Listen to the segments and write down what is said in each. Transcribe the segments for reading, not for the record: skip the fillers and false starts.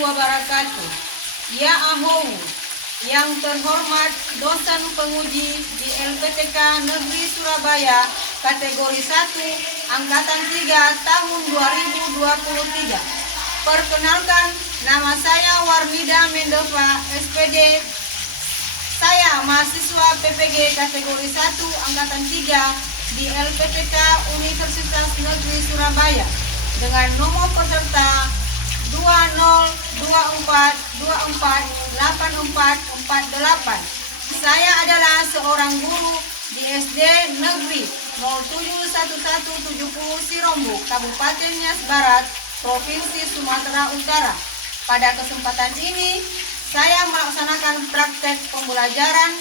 wabarakatuh. Ya Ahou, yang terhormat dosen penguji di LPTK Negeri Surabaya kategori 1 Angkatan 3 tahun 2023. Perkenalkan, nama saya Warnida Mendova SPD. Saya mahasiswa PPG kategori 1 Angkatan 3 di LPTK Universitas Negeri Surabaya dengan nomor peserta 2024248448. Saya adalah seorang guru di SD Negeri 071170 Sirombo, Kabupaten Nias Barat, Provinsi Sumatera Utara. Pada kesempatan ini, saya melaksanakan praktek pembelajaran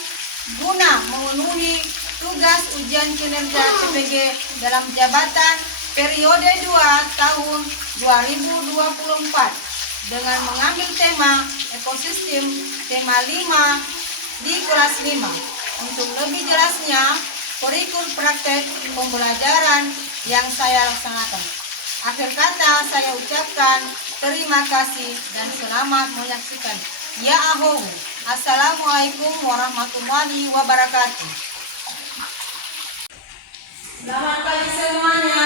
guna memenuhi tugas ujian kinerja PPG dalam jabatan periode 2 tahun 2024 dengan mengambil tema ekosistem tema 5 di kelas 5. Untuk lebih jelasnya, kurikulum praktek pembelajaran yang saya laksanakan. Akhir kata saya ucapkan terima kasih dan selamat menyaksikan. Ya Ahou, Assalamualaikum warahmatullahi wabarakatuh. Selamat pagi semuanya.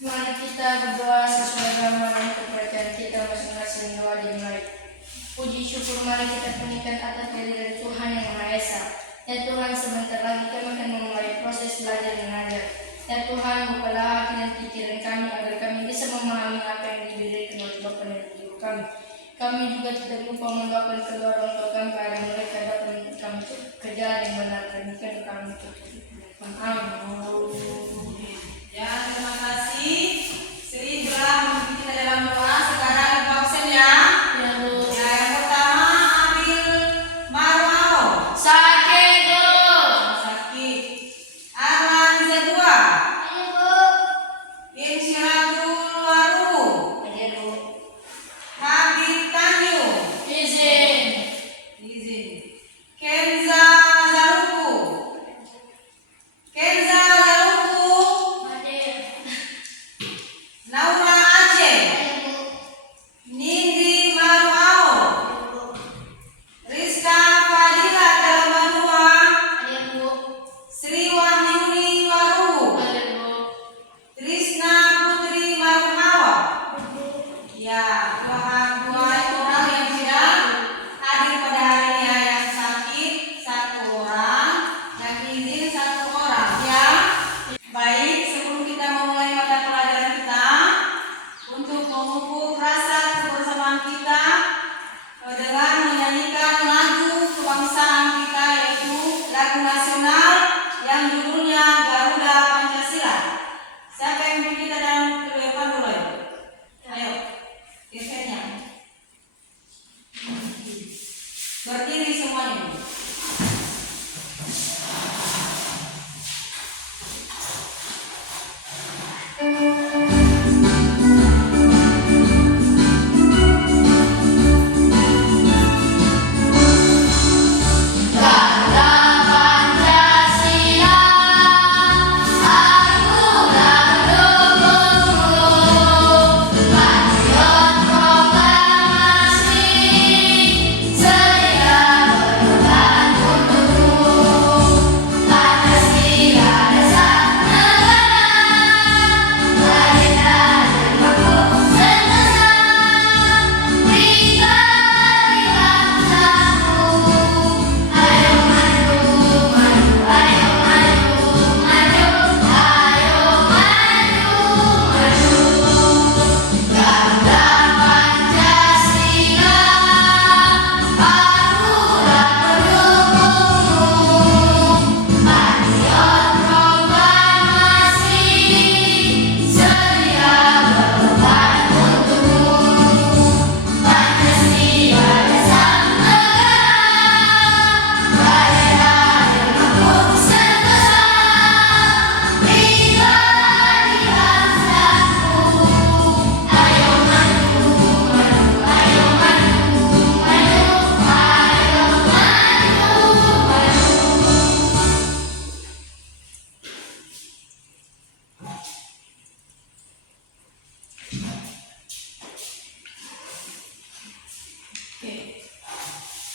Mari kita berdoa sesuai agama dan kepercayaan kita masing-masing. Doa dimulai. Puji syukur mari kita panjatkan atas kehadiran Tuhan yang Maha Esa. Ya Tuhan, sebentar lagi kami akan memulai proses belajar mengajar. Ya Tuhan, bukalah hati dan pikiran kami agar kami bisa memahami apa yang diberikan oleh Bapa dan Ibu kami. Kami juga tidak lupa mendoakan kedua orang tua kami agar mereka dapat menuntut kami kerjaan yang benar dan kami amin. Ya, terima kasih. Sri telah memimpin kita dalam doa. Sekarang ibu absen ya. Ya Bu. Ya, yang pertama ambil Marwao. Sakit Bu. Sakit. Arlan Zedua. Ini Bu. Insyiratul Waru. Hadir Bu. Habib Tanyu. Izin. Kenza Zaluku. Kenza Zaluku. Hadir. Naura Aceh. Hadir Bu.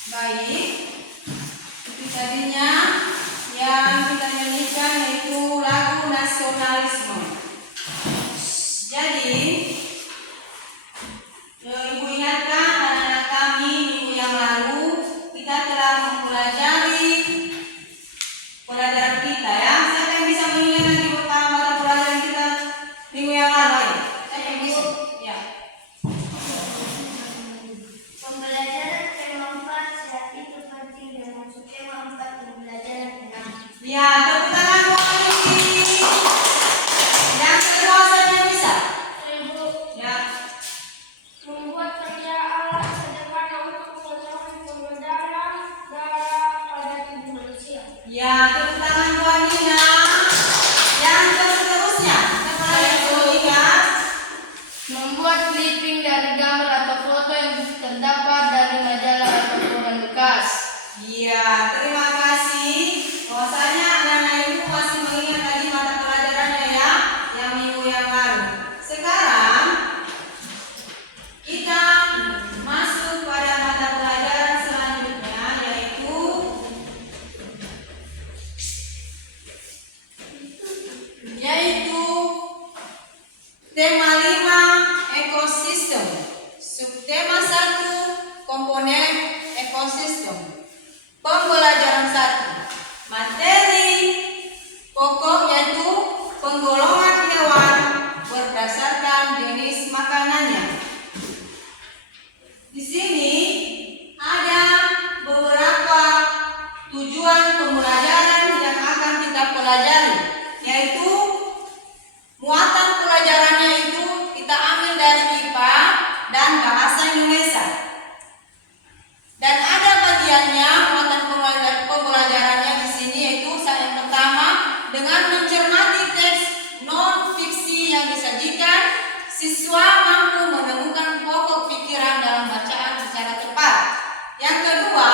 Baik, itu tadinya yang kita nyanyikan yaitu lagu nasionalisme. Jadi Ibu ingatkan anak-anak kami minggu yang lalu kita telah mempelajari pelajaran kita ya. Siapa yang bisa mengingat lagi pertama mata pelajaran kita minggu yang lalu? Siapa yang bisa? Ya. Pembelajaran tema 4 silat itu penting dan masuk tema 4 pembelajaran 6. Ya, tepuk tangan buat Yuki. Yang kedua siapa yang bisa? Ya. Membuat kerja alat sederhana untuk mengetahui perbedaan darah pada tubuh manusia. Ya, tepuk tangan buat Nina. Yang seterusnya, siapa lagi yang perlu ingat? Membuat clipping dari gambar atau foto yang terdapat dari majalah atau koran bekas. Iya, terima kasih. Bahwasanya anak-anak ibu masih mengingat lagi mata pelajarannya ya, yang minggu yang lalu. Sekarang kita masuk pada mata pelajaran selanjutnya yaitu tema 5 ekosistem. Subtema 1 komponen ekosistem. Pembelajaran 1. Materi pokok yaitu penggolongan hewan berdasarkan jenis makanannya. Di sini ada beberapa tujuan pembelajaran yang akan kita pelajari, yaitu muatan pelajarannya itu kita ambil dari IPA dan bahasa Indonesia. Dan ada bagiannya muatan pembelajarannya di sini yaitu yang pertama dengan mencermati teks non fiksi yang disajikan, siswa mampu menemukan pokok pikiran dalam bacaan secara tepat. Yang kedua,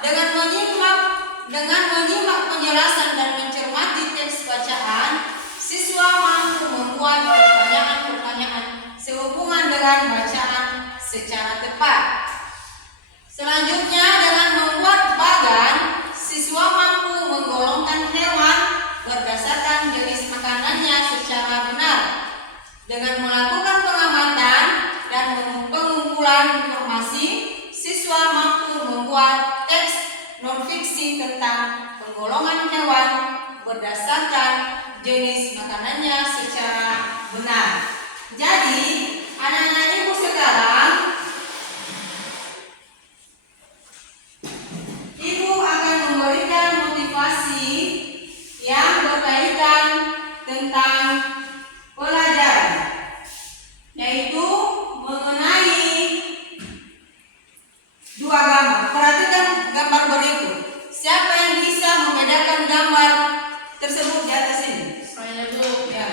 dengan menyimak penjelasan dan mencermati teks bacaan, siswa mampu membuat pertanyaan-pertanyaan sehubungan dengan bacaan secara tepat. Selanjutnya, dengan membuat bagan, siswa mampu menggolongkan hewan berdasarkan jenis makanannya secara benar. Dengan melakukan pengamatan dan pengumpulan informasi, siswa mampu membuat teks non-fiksi tentang penggolongan hewan berdasarkan jenis makanannya secara benar. Jadi, anak-anak ibu sekarang, ibu akan memberikan motivasi yang berkaitan tentang pelajaran, yaitu mengenai dua gambar. Perhatikan gambar berikut. Siapa yang bisa membedakan gambar tersebut di atas ini? Saya Bu. Ya.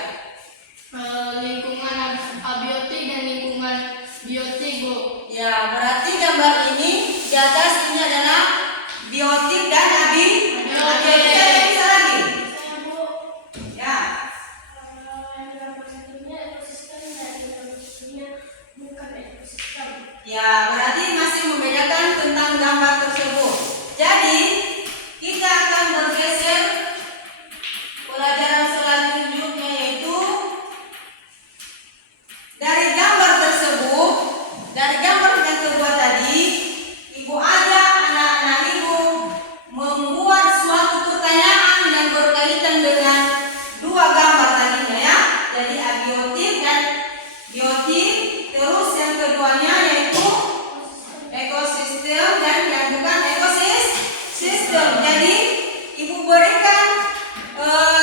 Lingkungan abiotik dan lingkungan biotik Bu. Ya, berarti gambar ini di atas ini adalah biotik dan abiotik. Siapa yang bisa lagi? Saya Bu. Ya. Gambar satunya ekosistem dan gambar satunya bukan ekosistem. Ya, berarti masih membedakan tentang gambar tersebut. Jadi, kita akan bergeser pelajaran selanjutnya yaitu dari gambar tersebut, dari gambar yang kedua tadi, ibu ajak anak-anak ibu membuat suatu pertanyaan yang berkaitan dengan dua gambar tadinya ya. Jadi abiotik dan biotik. Terus yang keduanya yaitu ekosistem dan yang bukan ekosistem. Jadi ibu berikan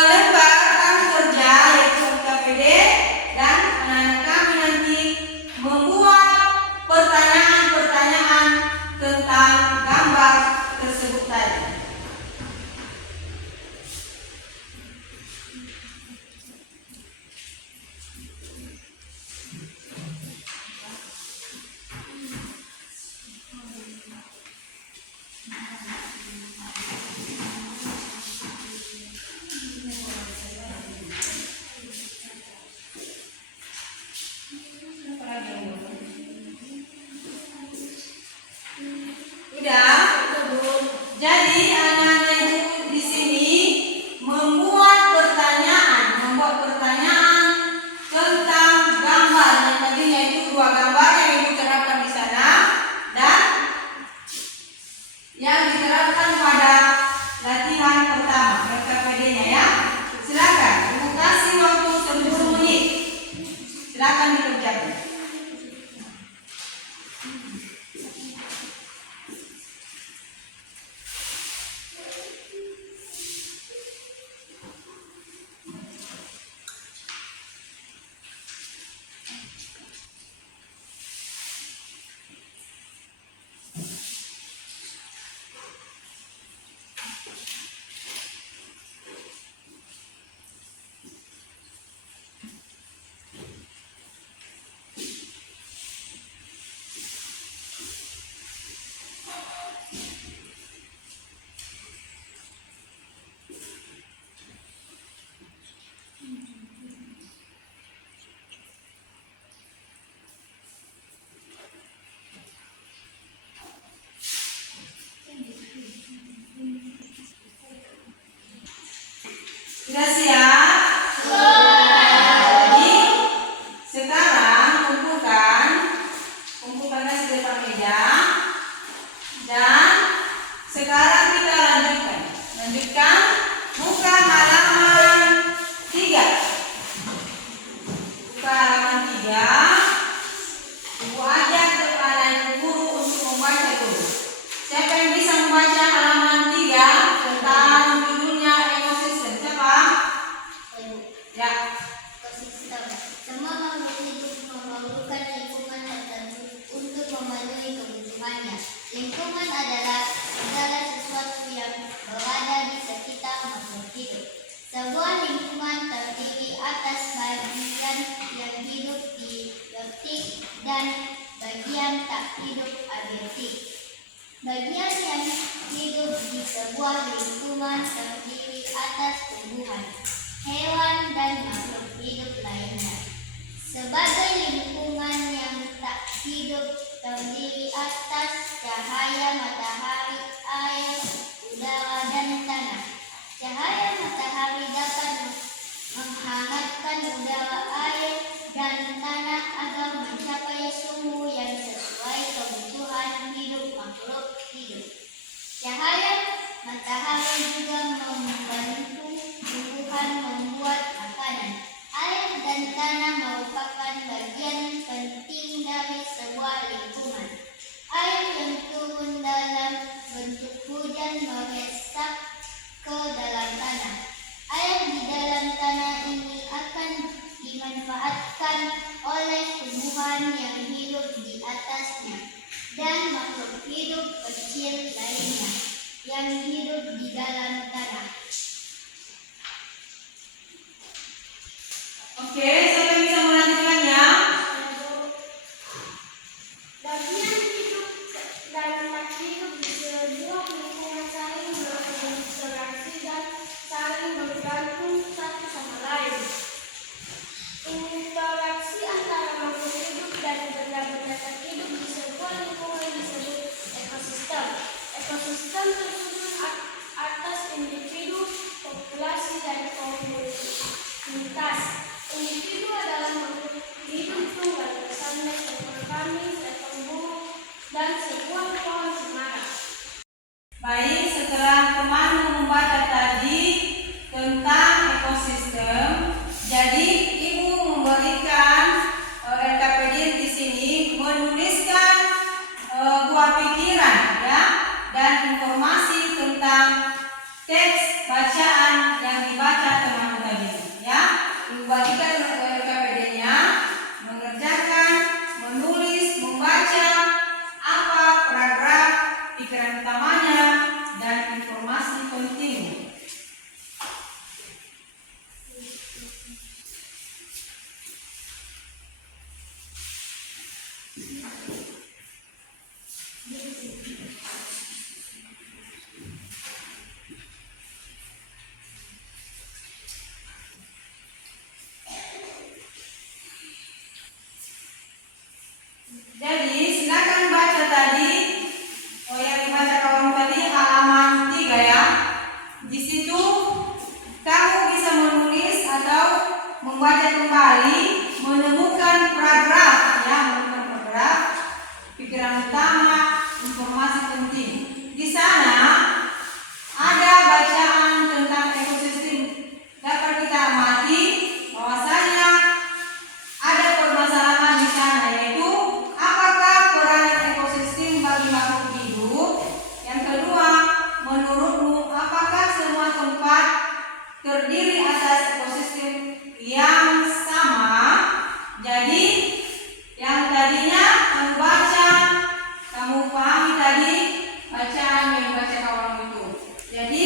lembaran kerja yaitu KPD dan anak-anak kami nanti membuat pertanyaan-pertanyaan tentang gambar tersebut tadi. Udah? Sudah siap? Jadi sekarang kumpulkannya di depan meja, dan sekarang kita lanjutkan buka halaman 3. Buka halaman 3. Ibu ajak kepada ibu guru untuk membaca dulu. Siapa yang bisa membaca halaman 3 tentang judulnya ekosistem? Siapa? Ya. Ekosistem. Semua makhluk hidup memerlukan lingkungan tertentu untuk memenuhi kebutuhannya. Lingkungan adalah segala sesuatu yang berada di sekitar makhluk hidup. Sebuah lingkungan terdiri atas bagian yang hidup biotik dan bagian tak hidup abiotik. Bagian yang hidup di sebuah lingkungan terdiri atas tumbuhan, hewan, dan makhluk hidup lainnya. Sebagai lingkungan yang tak hidup terdiri atas cahaya matahari, air, udara, dan tanah. Cahaya matahari dapat menghangatkan udara, air, dan tanah agar mencapai suhu yang sesuai kebutuhan hidup makhluk hidup. Cahaya matahari juga membantu tumbuhan membuat makanan. Air dan tanah merupakan bagian penting dari sebuah lingkungan. Air yang turun dalam bentuk hujan meresap ke dalam tanah. Air di dalam tanah ini akan dimanfaatkan oleh tumbuhan yang hidup di atasnya dan makhluk hidup kecil lainnya yang hidup di dalam tanah. Oke, siapa yang bisa melanjutkannya? Bagian hidup dan tak hidup di sebuah lingkungan saling berinteraksi dan saling bergantung satu sama lain. Interaksi antara makhluk hidup dan benda-benda tak hidup di sebuah lingkungan disebut ekosistem. Ekosistem tersusun atas individu, populasi, dan komunitas. Individu adalah makhluk hidup tunggal, misalnya seekor kambing, seekor burung, dan sebuah pohon cemara. Baik, setelah teman membaca tadi tentang ekosistem, jadi ibu memberikan LKPD di sini menuliskan buah pikiran, ya, dan informasi tentang teks bacaan yang dibaca teman tadi, ya. Ibu bagikan LKPD-nya, mengerjakan, menulis, membaca apa paragraf pikiran utamanya dan informasi penting. Jadi silakan baca tadi yang dibaca kawan tadi halaman 3, ya. Di situ kamu bisa menulis atau membaca kembali, menemukan paragraf, ya, menemukan paragraf, pikiran utama, informasi penting. Di sana ada bacaan tentang ekosistem. Dapat kita amati bahwasanya ada permasalahan di sana, yaitu apakah peran ekosistem bagi makhluk hidup. Yang kedua, menurutmu apakah semua tempat terdiri atas ekosistem yang sama? Jadi yang tadinya kamu baca, kamu pahami tadi bacaan yang dibaca kawan itu. Jadi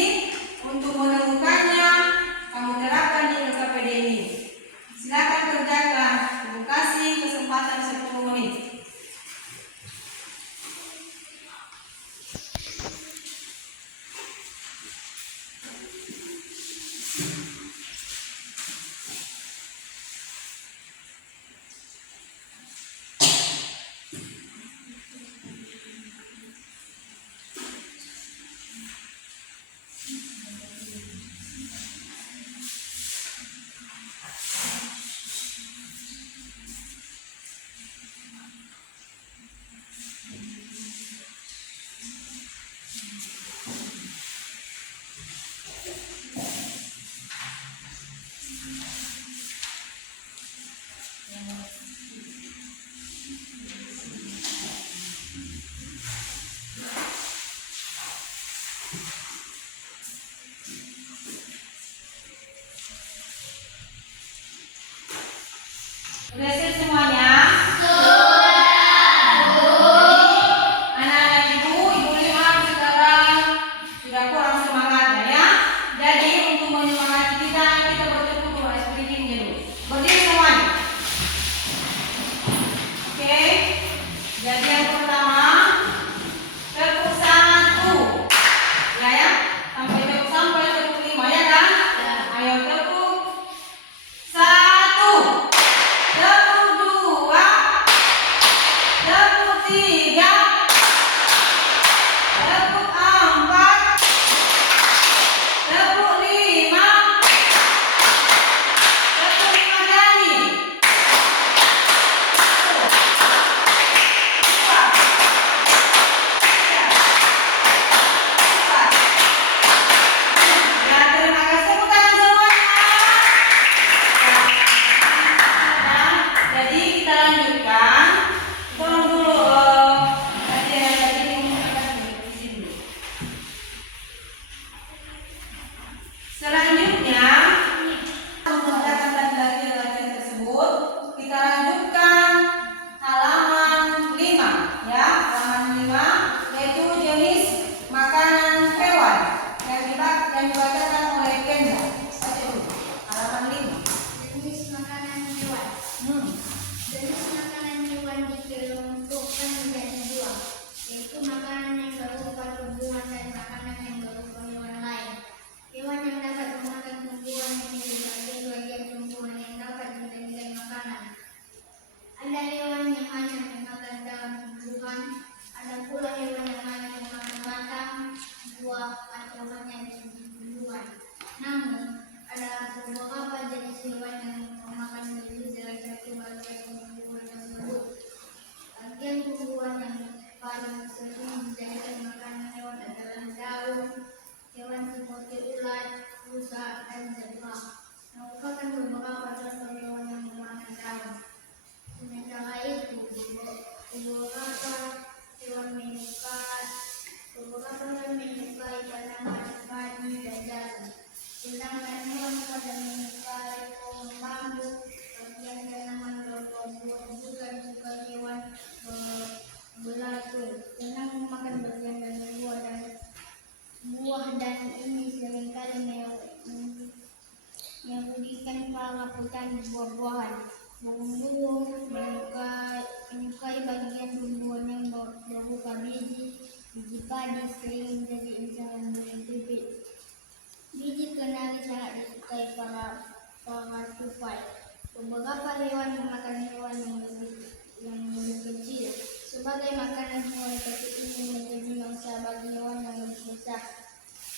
untuk menemukannya kamu terapkan di LKPD ini. Silakan kerjakan. Ibu kasih kesempatan 10 menit. Namun, ada beberapa jenis hewan yang memakan daging dari satu bagian tumbuhan tersebut. Bagian tumbuhan yang paling sering menjadi makanan hewan adalah daun, hewan seperti ulat, rusa, dan zebra. Merupakan beberapa contoh hewan yang memakan daun. Sementara itu, beberapa hewan menyukai tanaman, padi, dan daun. Sedangkan hewan pada menyukai pohon bambu, bagian tanaman, buah-buahan juga disukai hewan belatung. Senang memakan bagian dari buah dan ini seringkali merugikan para petani buah-buahan. Burung-burung menyukai bagian tumbuhan yang berupa biji padi sering menjadi incaran burung pipit. Biji kenari sangat disukai para tupai. Beberapa hewan memakan hewan yang lebih kecil. Sebagai makanan, hewan kecil ini menjadi mangsa bagi hewan yang lebih besar.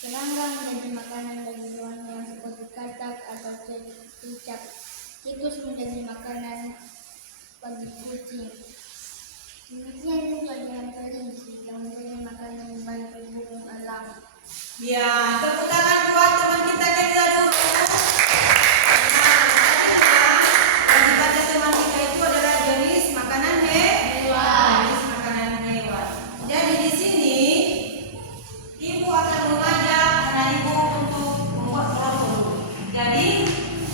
Serangga menjadi makanan bagi hewan-hewan seperti katak atau cicak. Tikus menjadi makanan bagi kucing. Demikian juga dengan kelinci yang menjadi makanan bagi burung elang. Ya, tepuk tangan buat teman kita Kenza dulu. Yang dibaca teman kita itu adalah jenis makanan hewan. Jenis makanan hewan. Jadi di sini ibu akan mengajak anak ibu untuk membuat kelompok. Jadi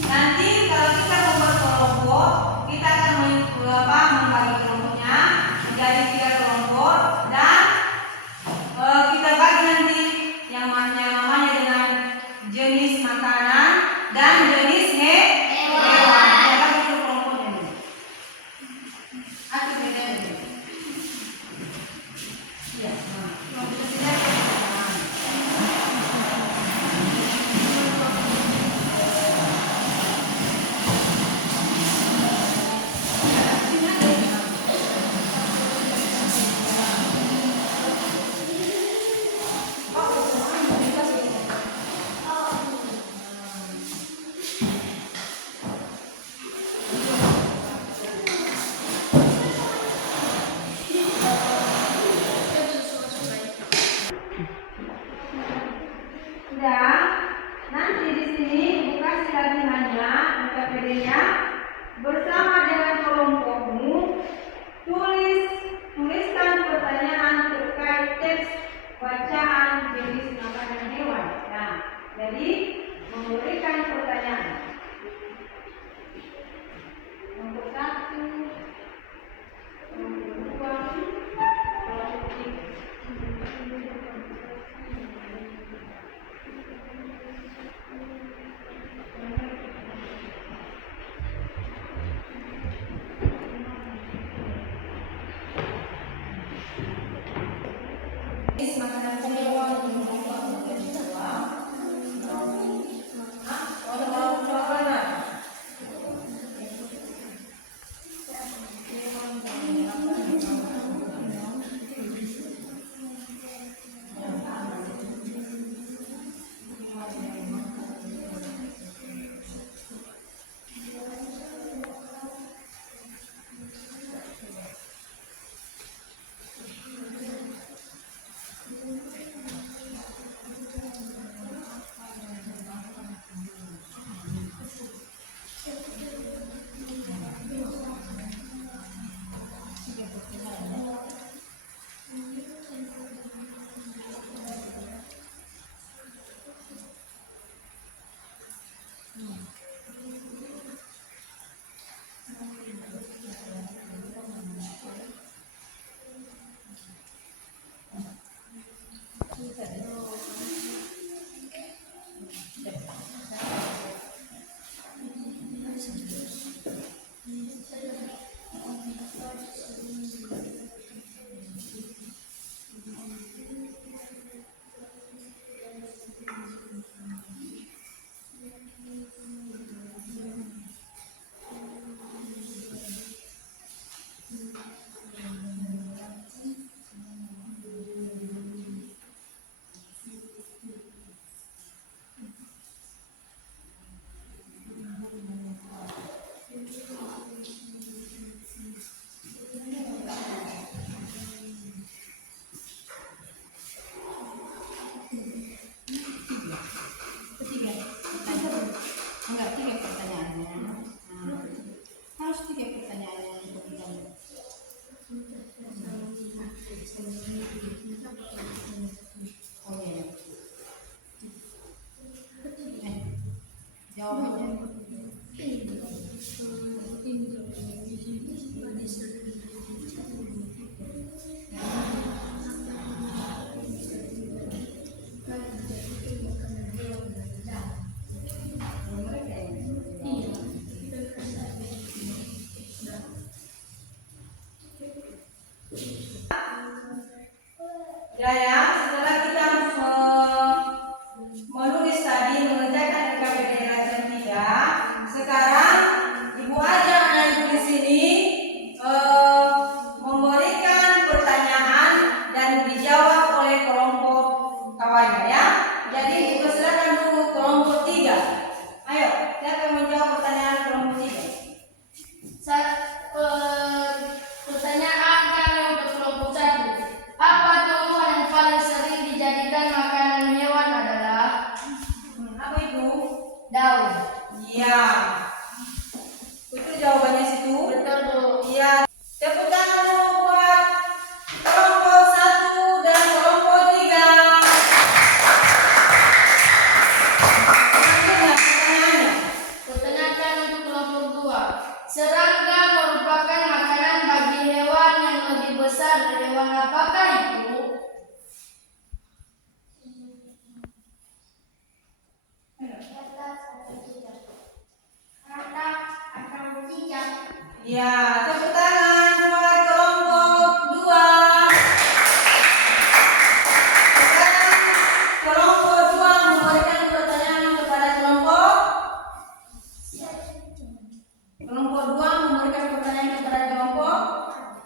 nanti kalau kita membuat kelompok, kita akan membagi kelompoknya menjadi 3 kelompok dan kita bagi nanti yang namanya dengan jenis makanan dan jenis hewan. Kita bagi ke kelompoknya dulu. Aku beda dulu. Iya. Kita tidak sudah. Nanti di sini ibu kasih latihannya, buka PD-nya bersama dengan kelompokmu. Tuliskan pertanyaan terkait teks bacaan jenis makanan hewan. Nah, jadi memberikan pertanyaan. Nomor 1, nomor 2, nomor 3. Jenis makanan hewan yang berubah menjadi dua. Ada orang mana? ya, setelah kita menulis tadi mengerjakan NKBD Rajam 3, sekarang Ibu Aja dan Ibu di sini memberikan pertanyaan dan dijawab oleh kelompok kawannya ya. Jadi Ibu silakan dulu kelompok 3. Ayo, siapa yang menjawab pertanyaan kelompok 3? Pertanyaan kami untuk kelompok 1. Apa tumbuhan yang paling sering dijadikan makanan hewan adalah? Apa itu? Daun. Iya. Itu jawabannya situ. Betul, Bu. Iya. Tepuk tangan dulu buat kelompok 1 dan kelompok 3. Selanjutnya pertanyaannya. Pertanyaan kami untuk kelompok 2. Serangga merupakan makanan bagi hewan yang lebih besar dari hewan apakah itu? Iya, tepuk tangan buat kelompok 2. Sekarang kelompok 2 memberikan pertanyaan kepada kelompok 2 memberikan pertanyaan kepada kelompok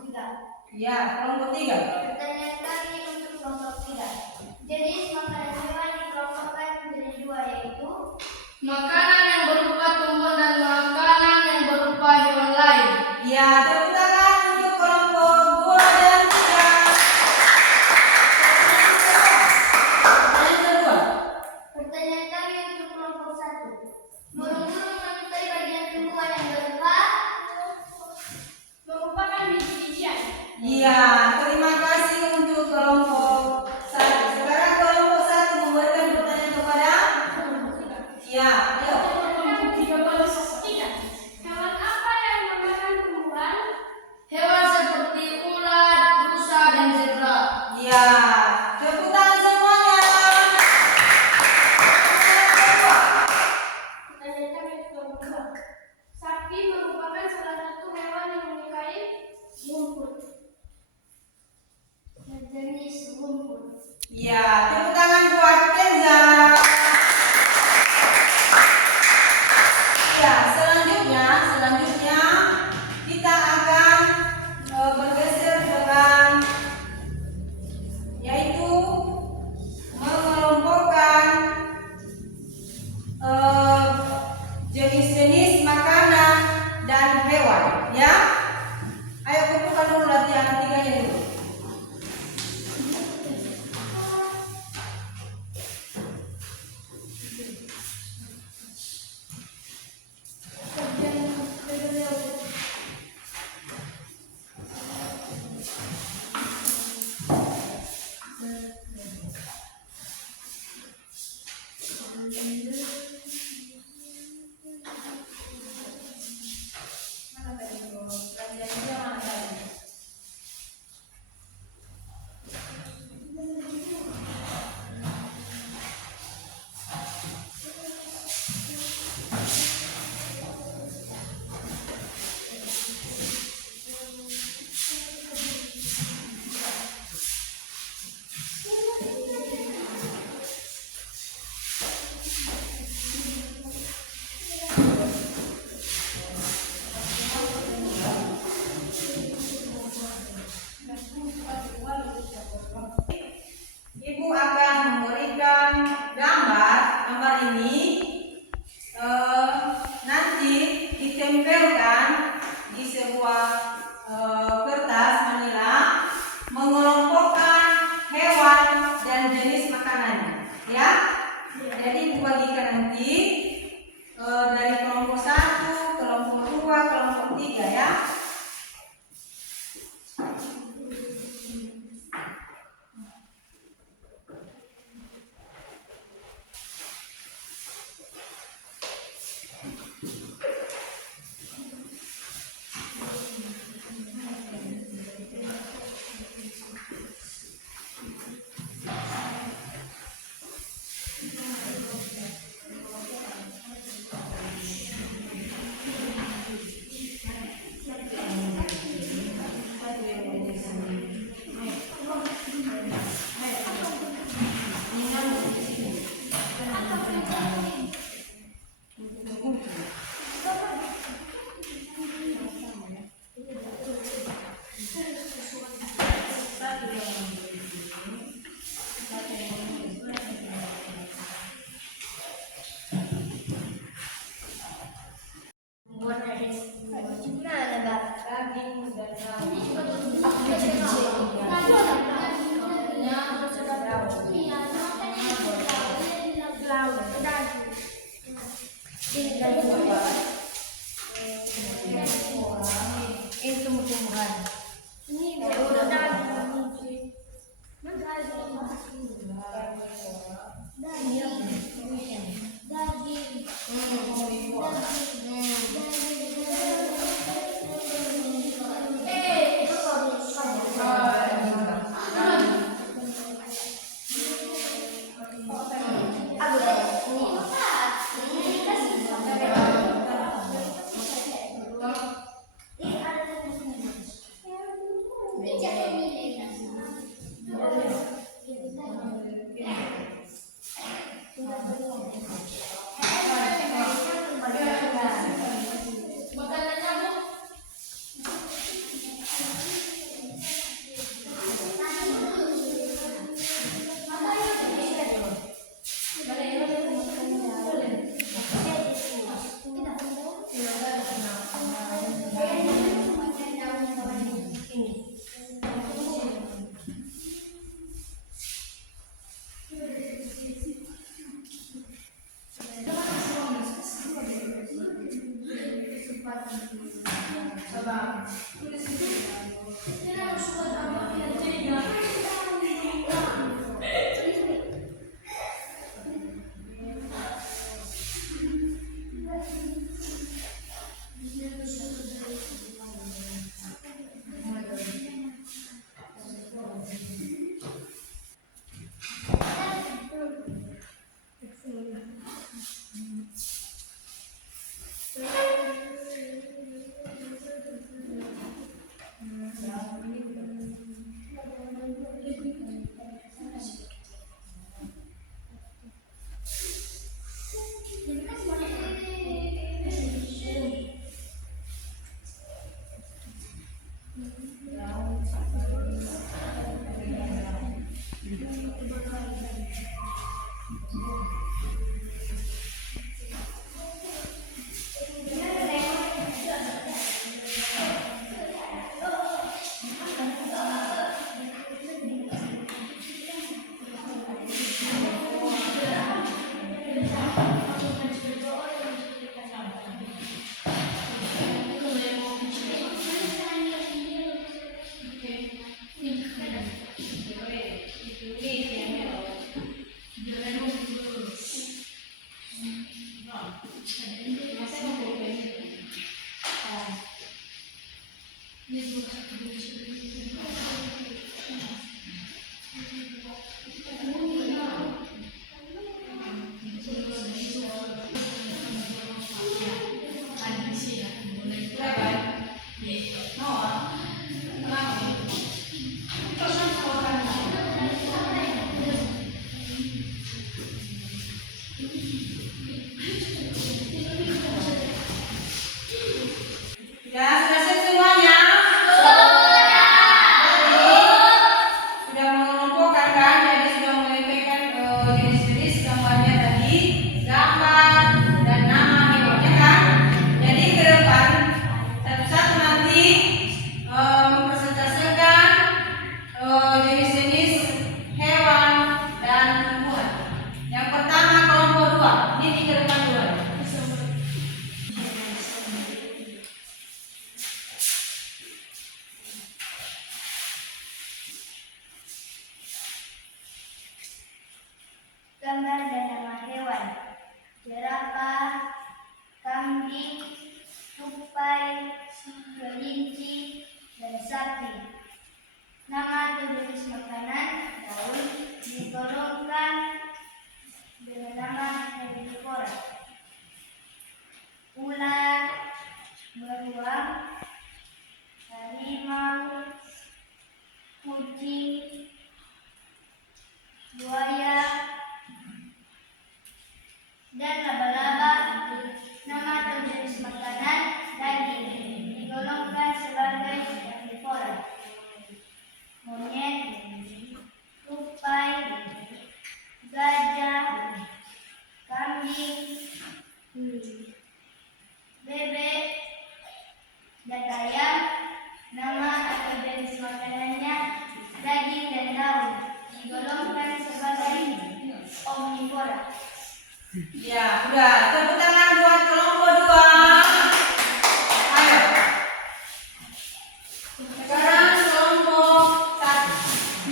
3. Iya, kelompok 3. Pertanyaan kami untuk kelompok 3. Jenis makanan hewan dikelompokkan menjadi 2, yaitu Makanan yang berupa tumbuhan dan makanan yang berupa hewan lain. Iya, tepuk tangan untuk kelompok 2 dan 3. Pertanyaan kedua. pertanyaan kami untuk kelompok 1. Burung-burung menyukai bagian tumbuhan yang berupa merupakan biji-bijian. Iya, terima kasih untuk kelompok 1. Sekarang kelompok 1 memberikan pertanyaan kepada. Iya, ayo. Hewan apa yang memakan tumbuhan? Hewan seperti ulat, rusa, dan zebra. Iya, tepuk tangan semuanya. Pertanyaan kami untuk kelompok 2. Sapi merupakan salah satu hewan yang menyukai rumput. Jenis rumput. Iya, tepuk tangan buat Kenza. Ya, selanjutnya kita akan bergeser dengan yaitu mengelompokkan jenis-jenis makanan dan hewan ya. Ayo kumpulkan dulu latihan 3-nya dulu. Ibu akan memberikan gambar ini nanti ditempelkan di sebuah kertas manila mengelompokkan hewan dan jenis makanannya ya. Jadi ibu bagikan nanti dari kelompok 1, kelompok 2, kelompok 3 ya. Ya, sudah siap semuanya? Sudah mengumpulkan kan? Jadi sudah menyampaikan jenis-jenis gambarnya tadi, gambar dan nama hewannya kan? Jadi ke depan satu-satu nanti mempresentasikan jenis-jenis hewan dan tumbuhan. Yang pertama kelompok 2, ini di depan dua. Gambar dan nama hewan: jerapah, kambing, tupai, kelinci, dan sapi. Nama atau jenis makanan daun digolongkan dengan nama herbivora: ular, beruang, harimau, kucing, buaya, dan laba-laba. Nama atau jenis makanan daging digolongkan sebagai herbivora: monyet, tupai, gajah, kambing, bebek, dan ayam. Nama atau jenis makanannya daging dan daun digolongkan sebagai omnivora. Ya, udah. Tepuk tangan buat kelompok 2. Ayo. Sekarang kelompok 1.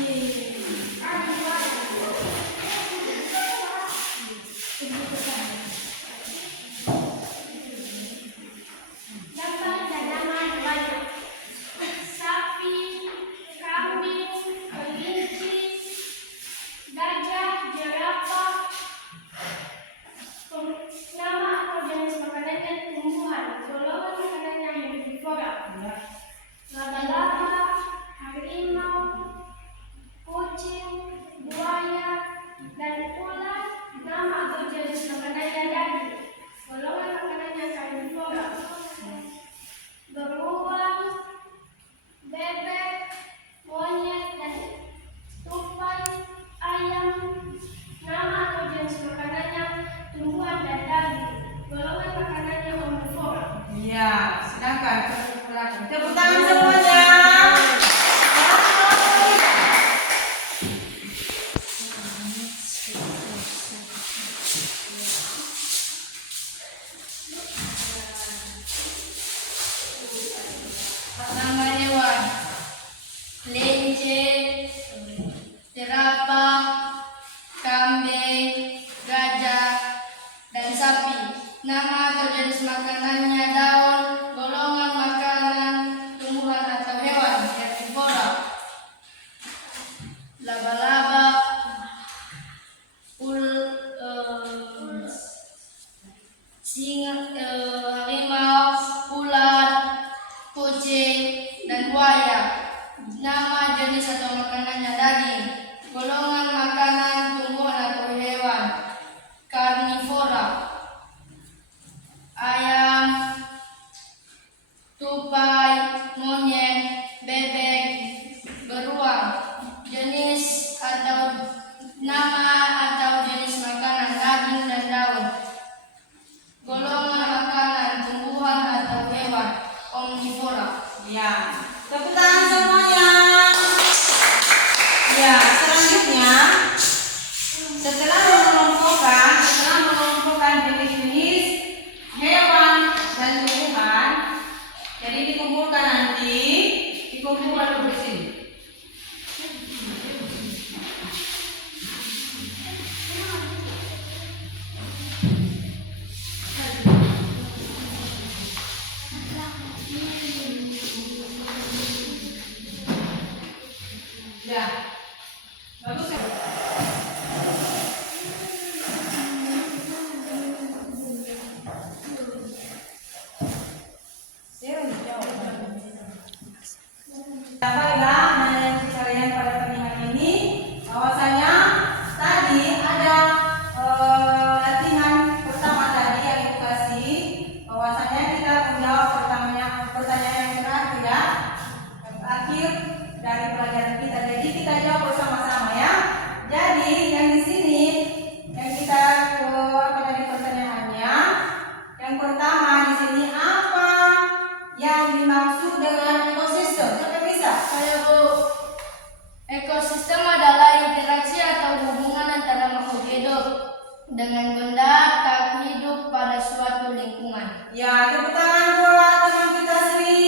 dengan benda tak hidup pada suatu lingkungan. Ya, tepuk tangan buat teman kita Sri.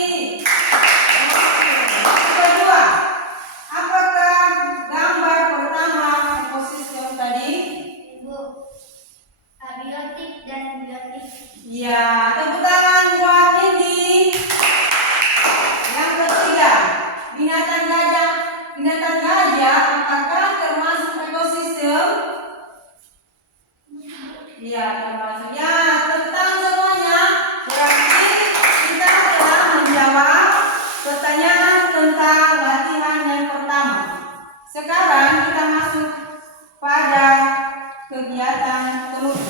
Yang kedua, apakah gambar pertama ekosistem tadi? Ibu, abiotik dan biotik. Ya, tepuk tangan buat Indi. Yang ketiga, binatang gajah. Binatang gajah apakah termasuk ekosistem? Iya, termasuk. Ya, tentang semuanya. Berarti kita telah menjawab pertanyaan tentang latihan yang pertama. Sekarang kita masuk pada kegiatan penutup.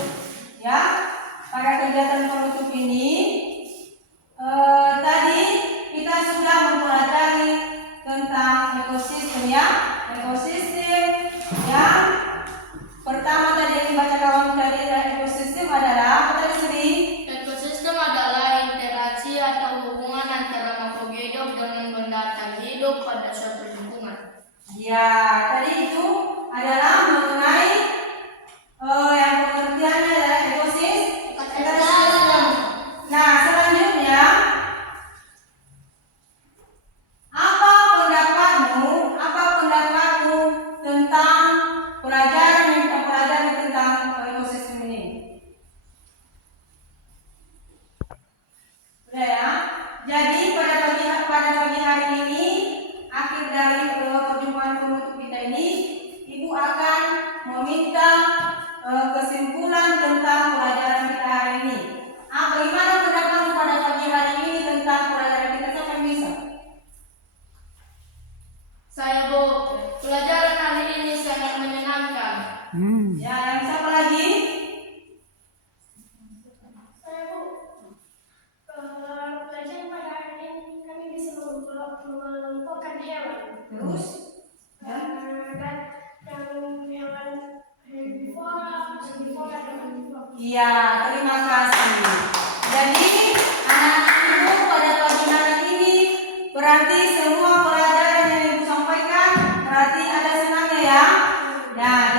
Ya, pada kegiatan penutup ini tadi kita sudah mempelajari tentang ekosistem ya. Ekosistem yang pertama tadi yang dibaca kawan tadi ekosistem adalah apa tadi Sri? Ekosistem adalah interaksi atau hubungan antara makhluk hidup dengan benda tak hidup pada suatu lingkungan. Ya, tadi itu adalah mengenai yang pengertiannya adalah ekosistem. Nah, selanjutnya apa pendapatmu tentang pelajaran yang kita pelajari tentang ekosistem ini? Udah ya. Jadi pada pagi hari ini akhir dari perjumpaan penutup kita ini, Ibu akan meminta kesimpulan tentang pelajaran kita hari ini. Bagaimana pendapatmu pada pagi hari ini tentang pelajaran kita? Siapa yang bisa? Saya Bu, pelajaran hari ini sangat menyenangkan. Ya, yang siapa lagi? Saya Bu, pelajaran pada hari ini kami bisa mengelompokkan hewan. Terus? Dan hewan herbivora, herbivora dan omnivora. Iya, terima kasih. Jadi anak-anak Ibu pada pagi hari ini berarti semua pelajaran yang Ibu sampaikan berarti ada senangnya ya. Nah,